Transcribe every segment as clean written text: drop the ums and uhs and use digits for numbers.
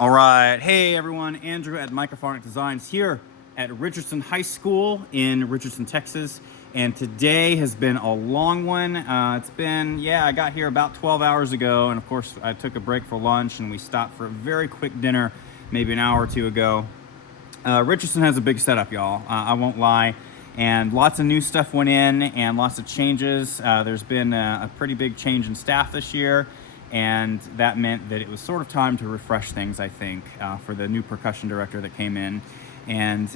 All right, hey everyone, Andrew at Microphonic Designs here at Richardson High School in Richardson, Texas. And today has been a long one. I got here about 12 hours ago, and of course I took a break for lunch and we stopped for a very quick dinner maybe an hour or two ago. Richardson has a big setup, y'all, I won't lie. And lots of new stuff went in and lots of changes. There's been a pretty big change in staff this year. And that meant that it was sort of time to refresh things, I think, for the new percussion director that came in. And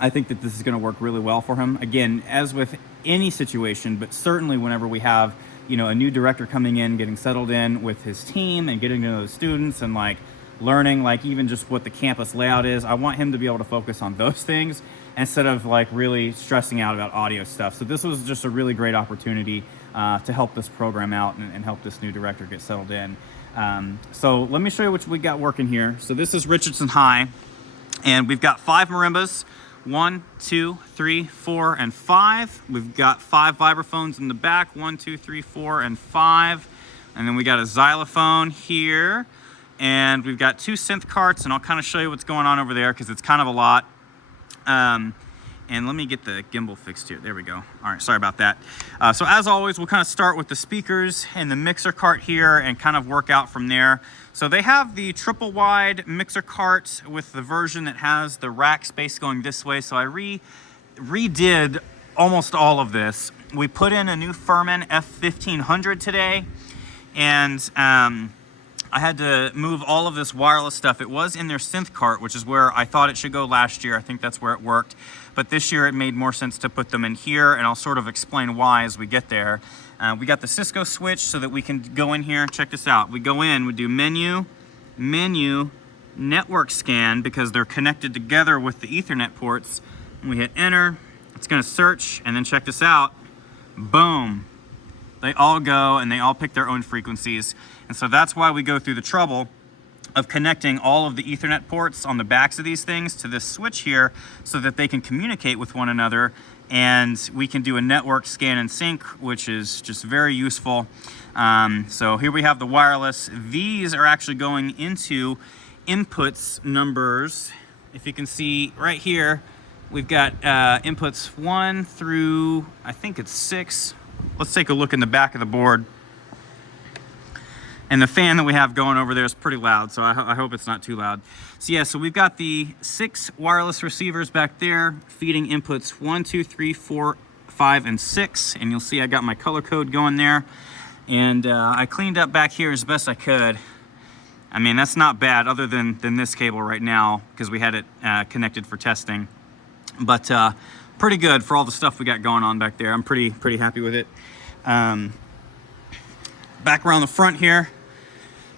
I think that this is going to work really well for him. Again, as with any situation, but certainly whenever we have, a new director coming in, getting settled in with his team and getting to know the students and learning even just what the campus layout is, I want him to be able to focus on those things instead of really stressing out about audio stuff. So this was just a really great opportunity to help this program out and help this new director get settled in. So let me show you what we got working here. So this is Richardson High, and we've got 5 marimbas, 1, 2, 3, 4, and 5. We've got 5 vibraphones in the back, 1, 2, 3, 4, and 5. And then we got a xylophone here, and we've got 2 synth carts, and I'll kind of show you what's going on over there because it's kind of a lot. And let me get the gimbal fixed here. There we go. All right, sorry about that. So as always, we'll kind of start with the speakers and the mixer cart here and kind of work out from there. So they have the triple wide mixer cart with the version that has the rack space going this way. So I redid almost all of this. We put in a new Furman F1500 today, and I had to move all of this wireless stuff. It was in their synth cart, which is where I thought it should go last year. I think that's where it worked. But this year it made more sense to put them in here, and I'll sort of explain why as we get there. We got the Cisco switch so that we can go in here. Check this out. We go in, we do menu, network scan, because they're connected together with the Ethernet ports. And we hit enter. It's going to search, and then check this out. Boom. They all go, and they all pick their own frequencies. And so that's why we go through the trouble of connecting all of the Ethernet ports on the backs of these things to this switch here so that they can communicate with one another, and we can do a network scan and sync, which is just very useful. So here we have the wireless. These are actually going into inputs numbers. If you can see right here, we've got inputs 1 through, I think it's 6. Let's take a look in the back of the board. And the fan that we have going over there is pretty loud, so I hope it's not too loud. So yeah, so we've got the 6 wireless receivers back there feeding inputs 1, 2, 3, 4, 5, and 6. And you'll see I got my color code going there. And I cleaned up back here as best I could. I mean, that's not bad other than this cable right now, because we had it connected for testing. But pretty good for all the stuff we got going on back there. I'm pretty happy with it. Back around the front here.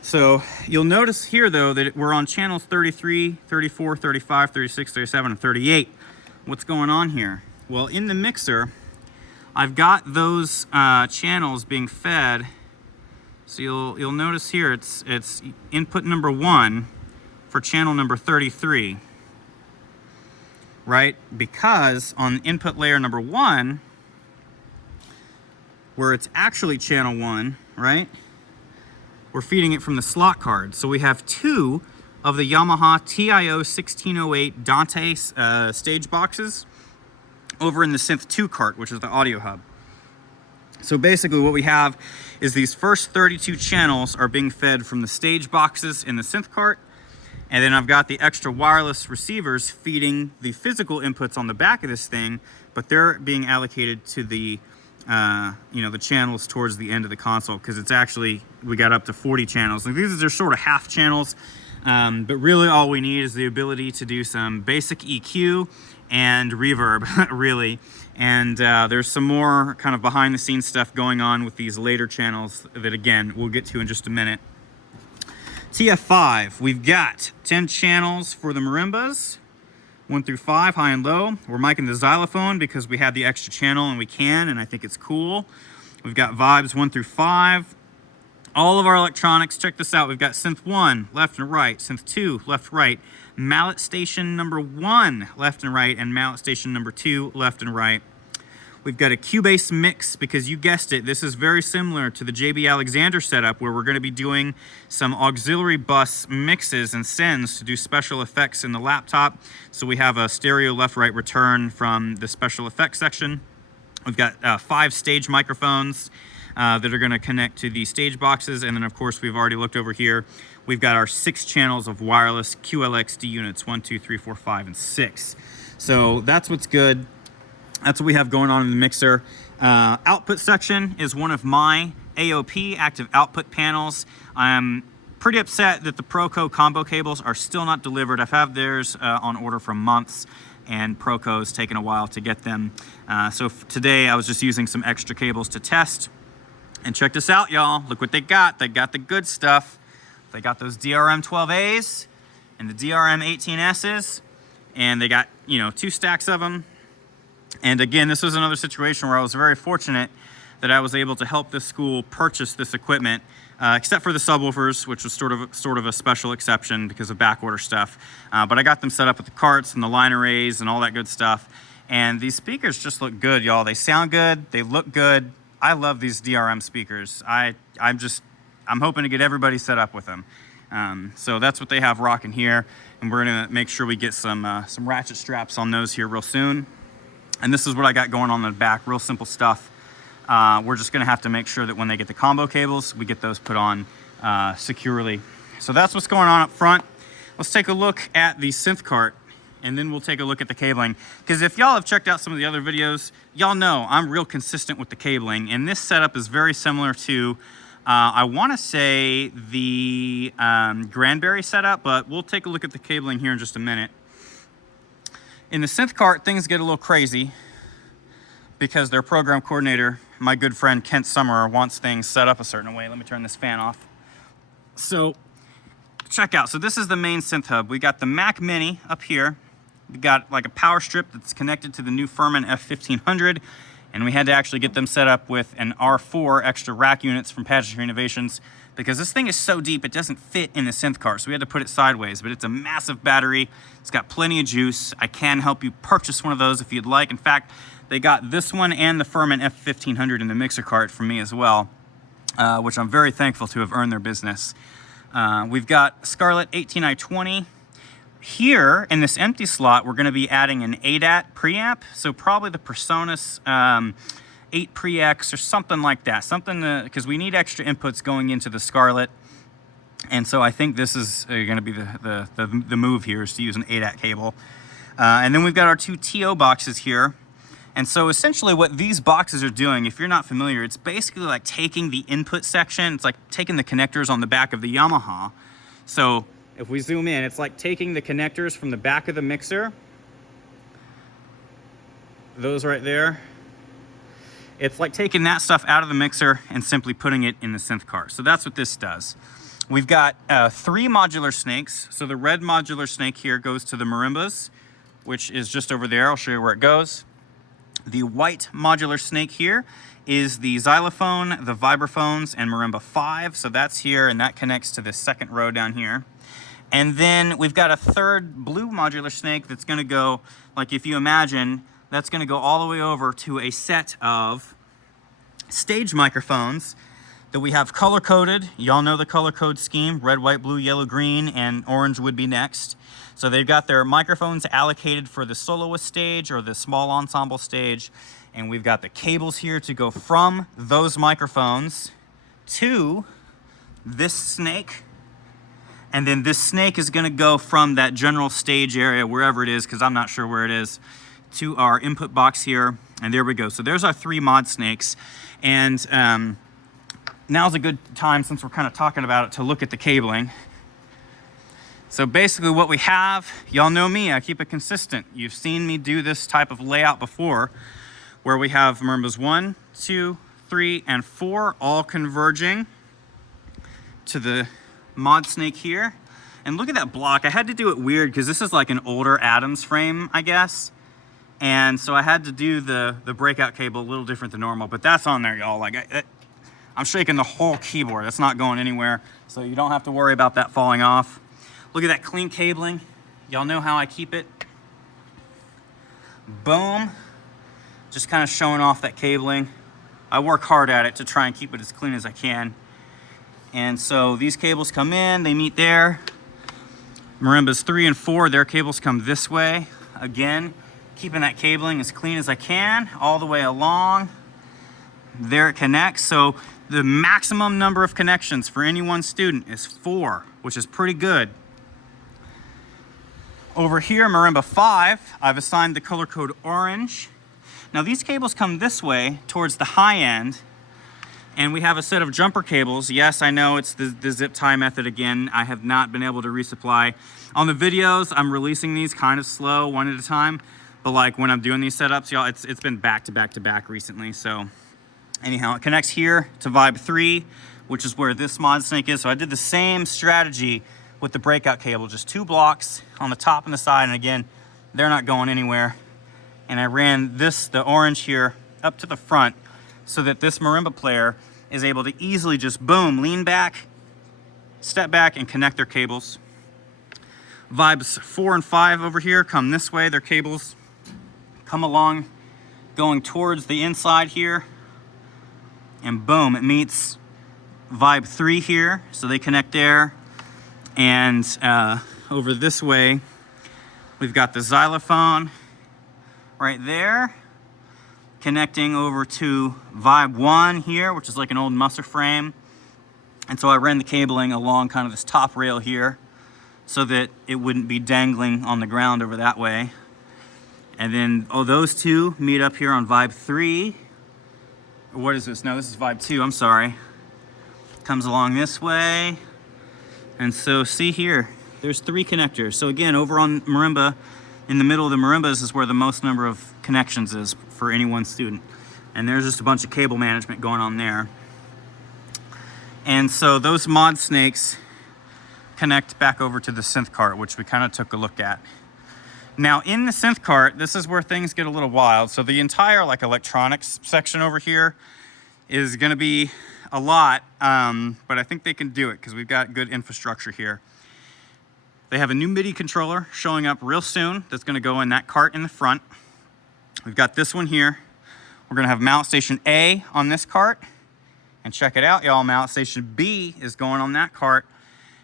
So you'll notice here though that we're on channels 33, 34, 35, 36, 37, and 38. What's going on here? Well, in the mixer, I've got those channels being fed. So you'll notice here it's input number 1 for channel number 33. Right? Because on input layer number 1, where it's actually channel 1, right? We're feeding it from the slot card. So we have 2 of the Yamaha TIO 1608 Dante stage boxes over in the Synth 2 cart, which is the audio hub. So basically what we have is these first 32 channels are being fed from the stage boxes in the Synth cart. And then I've got the extra wireless receivers feeding the physical inputs on the back of this thing, but they're being allocated to the the channels towards the end of the console, because it's actually, we got up to 40 channels. Like, these are sort of half channels, but really all we need is the ability to do some basic EQ and reverb, really. And there's some more kind of behind the scenes stuff going on with these later channels that, again, we'll get to in just a minute. TF5, we've got 10 channels for the marimbas, 1 through 5, high and low. We're miking the xylophone because we had the extra channel and we can, and I think it's cool. We've got vibes 1 through 5. All of our electronics, check this out. We've got synth 1, left and right, synth 2, left, right, mallet station number 1, left and right, and mallet station number 2, left and right. We've got a Cubase mix because you guessed it, this is very similar to the JB Alexander setup where we're going to be doing some auxiliary bus mixes and sends to do special effects in the laptop. So we have a stereo left-right return from the special effects section. We've got 5 stage microphones that are going to connect to the stage boxes. And then of course we've already looked over here. We've got our 6 channels of wireless QLXD units, 1, 2, 3, 4, 5, and 6. So that's what's good. That's what we have going on in the mixer. Output section is one of my AOP active output panels. I'm pretty upset that the Proco combo cables are still not delivered. I've had theirs on order for months, and Proco's taken a while to get them. So today I was just using some extra cables to test. And check this out, y'all. Look what they got. They got the good stuff. They got those DRM 12As and the DRM 18Ss, and they got, you know, 2 stacks of them. And again, this was another situation where I was very fortunate that I was able to help this school purchase this equipment, except for the subwoofers, which was sort of a special exception because of backorder stuff. But I got them set up with the carts and the line arrays and all that good stuff. And these speakers just look good, y'all. They sound good. They look good. I love these DRM speakers. I'm hoping to get everybody set up with them. So that's what they have rocking here. And we're gonna make sure we get some ratchet straps on those here real soon. And this is what I got going on in the back, real simple stuff. We're just gonna have to make sure that when they get the combo cables, we get those put on securely. So that's what's going on up front. Let's take a look at the synth cart, and then we'll take a look at the cabling. Because if y'all have checked out some of the other videos, y'all know I'm real consistent with the cabling. And this setup is very similar to, I wanna say the Granbury setup, but we'll take a look at the cabling here in just a minute. In the synth cart, things get a little crazy because their program coordinator, my good friend Kent Summer, wants things set up a certain way. Let me turn this fan off. So check out, so this is the main synth hub. We got the Mac Mini up here. We got like a power strip that's connected to the new Furman F1500, and we had to actually get them set up with an R4 extra rack units from Pageantry Innovations because this thing is so deep it doesn't fit in the synth cart, so we had to put it sideways. But it's a massive battery. It's got plenty of juice. I can help you purchase one of those if you'd like. In fact, they got this one and the Furman F1500 in the mixer cart for me as well, which I'm very thankful to have earned their business. We've got Scarlett 18i20. Here in this empty slot, we're going to be adding an ADAT preamp, so probably the PreSonus 8 Pre-X or something like that. Something because we need extra inputs going into the Scarlett, and so I think this is going to be the move here is to use an ADAT cable. And then we've got our 2 TO boxes here. And so essentially what these boxes are doing, if you're not familiar, it's basically like taking the input section, it's like taking the connectors on the back of the Yamaha. So if we zoom in, it's like taking the connectors from the back of the mixer, those right there. It's like taking that stuff out of the mixer and simply putting it in the synth cart. So that's what this does. We've got 3 modular snakes. So the red modular snake here goes to the marimbas, which is just over there. I'll show you where it goes. The white modular snake here is the xylophone, the vibraphones, and marimba 5. So that's here, and that connects to this second row down here. And then we've got a 3rd blue modular snake that's going to go, like if you imagine, that's going to go all the way over to a set of stage microphones that we have color-coded. Y'all know the color code scheme, red, white, blue, yellow, green, and orange would be next. So they've got their microphones allocated for the soloist stage or the small ensemble stage, and we've got the cables here to go from those microphones to this snake. And then this snake is going to go from that general stage area, wherever it is, because I'm not sure where it is, to our input box here. And there we go. So there's our 3 mod snakes. And now's a good time, since we're kind of talking about it, to look at the cabling. So basically what we have, y'all know me, I keep it consistent. You've seen me do this type of layout before, where we have marimbas 1, 2, 3, and 4 all converging to the mod snake here. And look at that block. I had to do it weird because this is like an older Adams frame, I guess. And so I had to do the breakout cable a little different than normal, but that's on there, y'all. Like I'm shaking the whole keyboard. That's not going anywhere, so you don't have to worry about that falling off. Look at that clean cabling. Y'all know how I keep it. Boom. Just kind of showing off that cabling. I work hard at it to try and keep it as clean as I can. And so these cables come in, they meet there. Marimbas 3 and 4, their cables come this way. Again, keeping that cabling as clean as I can all the way along. There it connects. So the maximum number of connections for any one student is 4, which is pretty good. Over here, marimba 5, I've assigned the color code orange. Now these cables come this way towards the high end, and we have a set of jumper cables. Yes, I know it's the zip tie method again. I have not been able to resupply. On the videos, I'm releasing these kind of slow, one at a time, but like when I'm doing these setups, y'all, it's been back to back to back recently. So anyhow, it connects here to Vibe 3, which is where this mod snake is. So I did the same strategy with the breakout cable, just 2 blocks on the top and the side, and again, they're not going anywhere. And I ran the orange here up to the front so that this marimba player is able to easily just boom, lean back, step back, and connect their cables. Vibes 4 and 5 over here come this way. Their cables come along, going towards the inside here, and boom, it meets Vibe 3 here, so they connect there. And over this way, we've got the xylophone right there, connecting over to Vibe 1 here, which is like an old muster frame. And so I ran the cabling along kind of this top rail here so that it wouldn't be dangling on the ground over that way. And then, those two meet up here on Vibe 3. What is this? No, this is Vibe 2, I'm sorry. Comes along this way. And so see here, there's 3 connectors. So again, over on marimba, in the middle of the marimbas is where the most number of connections is for any one student. And there's just a bunch of cable management going on there. And so those mod snakes connect back over to the synth cart, which we kind of took a look at. Now in the synth cart, this is where things get a little wild. So the entire like electronics section over here is gonna be a lot, but I think they can do it because we've got good infrastructure here. They have a new MIDI controller showing up real soon that's going to go in that cart in the front. We've got this one here. We're going to have mount station A on this cart. And check it out, y'all, mount station B is going on that cart.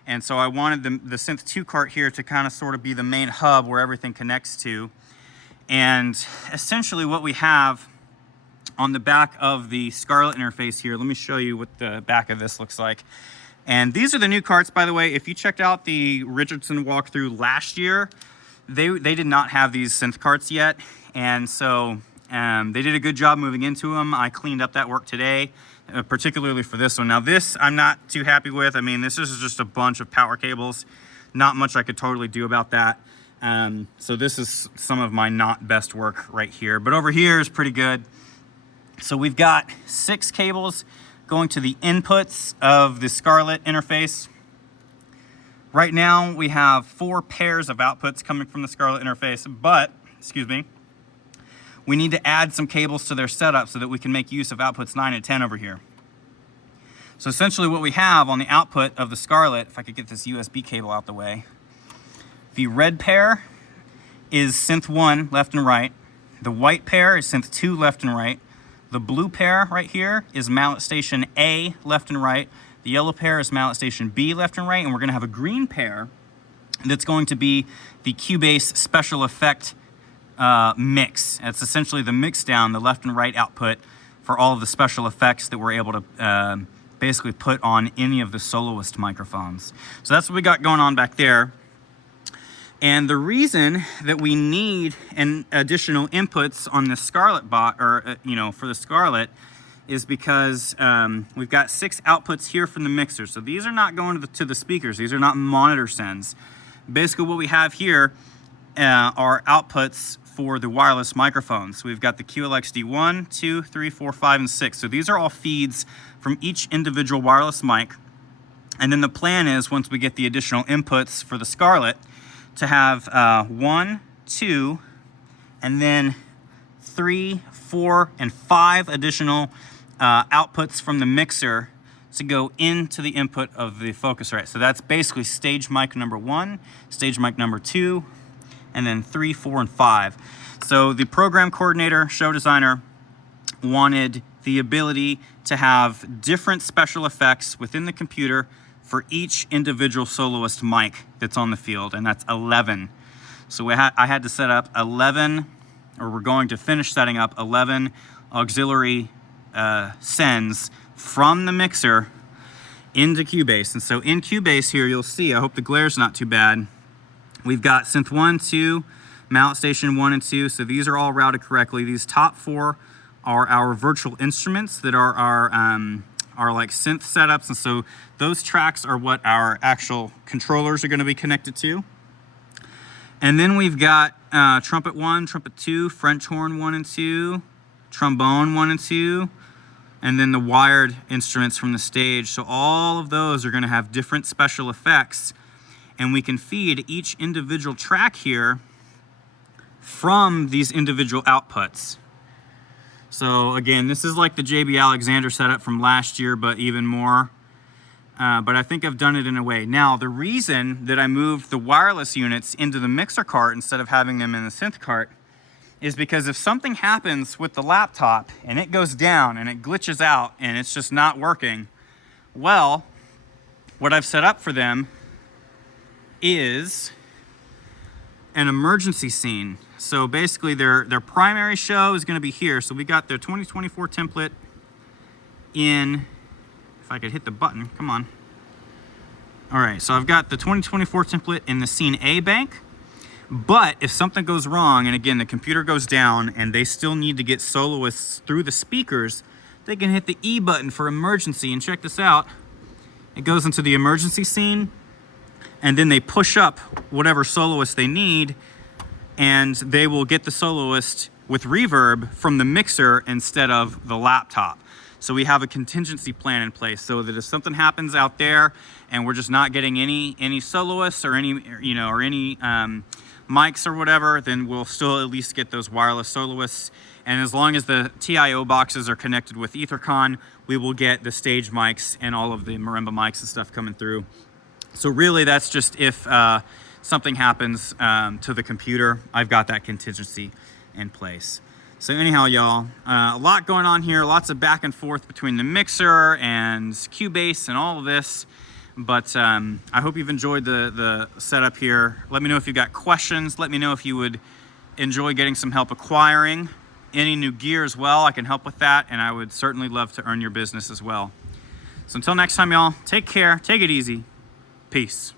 And so I wanted the Synth 2 cart here to kind of sort of be the main hub where everything connects to. And essentially what we have on the back of the Scarlett interface here, let me show you what the back of this looks like. And these are the new carts, by the way. If you checked out the Richardson walkthrough last year, they did not have these synth carts yet. And so they did a good job moving into them. I cleaned up that work today, particularly for this one. Now this, I'm not too happy with. I mean, this is just a bunch of power cables. Not much I could totally do about that. So this is some of my not best work right here. But over here is pretty good. So we've got 6 cables going to the inputs of the Scarlett interface. Right now we have 4 pairs of outputs coming from the Scarlett interface, but, excuse me, we need to add some cables to their setup so that we can make use of outputs 9 and 10 over here. So essentially what we have on the output of the Scarlett, if I could get this USB cable out the way, the red pair is synth 1 left and right, the white pair is synth 2 left and right, the blue pair right here is mallet station A left and right. The yellow pair is mallet station B left and right. And we're going to have a green pair that's going to be the Cubase special effect mix. It's essentially the mix down, the left and right output for all of the special effects that we're able to basically put on any of the soloist microphones. So that's what we got going on back there. And the reason that we need an additional inputs on the Scarlett bot, or for the Scarlett, is because we've got 6 outputs here from the mixer. So these are not going to the speakers. These are not monitor sends. Basically, what we have here are outputs for the wireless microphones. We've got the QLXD 1, 2, 3, 4, 5, and 6. So these are all feeds from each individual wireless mic. And then the plan is, once we get the additional inputs for the Scarlett, to have 1, 2, and then 3, 4, and 5 additional outputs from the mixer to go into the input of the Focusrite. So that's basically stage mic number 1, stage mic number 2, and then 3, 4, and 5. So the program coordinator, show designer, wanted the ability to have different special effects within the computer for each individual soloist mic that's on the field, and that's 11. So I had to set up 11, or we're going to finish setting up 11 auxiliary sends from the mixer into Cubase. And so in Cubase here, you'll see, I hope the glare's not too bad, we've got synth 1, 2, mallet station 1 and 2, so these are all routed correctly. These top 4 are our virtual instruments that are our like synth setups, and so those tracks are what our actual controllers are going to be connected to. And then we've got trumpet 1, trumpet 2, French horn 1 and 2, trombone 1 and 2, and then the wired instruments from the stage. So all of those are going to have different special effects, and we can feed each individual track here from these individual outputs. So again, this is like the JB Alexander setup from last year, but even more. But I think I've done it in a way. Now, the reason that I moved the wireless units into the mixer cart instead of having them in the synth cart is because if something happens with the laptop and it goes down and it glitches out and it's just not working, well, what I've set up for them is an emergency scene. So basically their primary show is going to be here. So we got their 2024 template in, if I could hit the button, come on. All right, so I've got the 2024 template in the scene A bank, but if something goes wrong, and again, the computer goes down and they still need to get soloists through the speakers, they can hit the E button for emergency, and check this out. It goes into the emergency scene, and then they push up whatever soloist they need, and they will get the soloist with reverb from the mixer instead of the laptop. So we have a contingency plan in place so that if something happens out there and we're just not getting any soloists or any mics or whatever, then we'll still at least get those wireless soloists. And as long as the TIO boxes are connected with EtherCon, we will get the stage mics and all of the marimba mics and stuff coming through. So really that's just if something happens to the computer, I've got that contingency in place. So anyhow, y'all, a lot going on here, lots of back and forth between the mixer and Cubase and all of this. But I hope you've enjoyed the setup here. Let me know if you've got questions. Let me know if you would enjoy getting some help acquiring any new gear as well. I can help with that, and I would certainly love to earn your business as well. So until next time, y'all, take care, take it easy. Peace.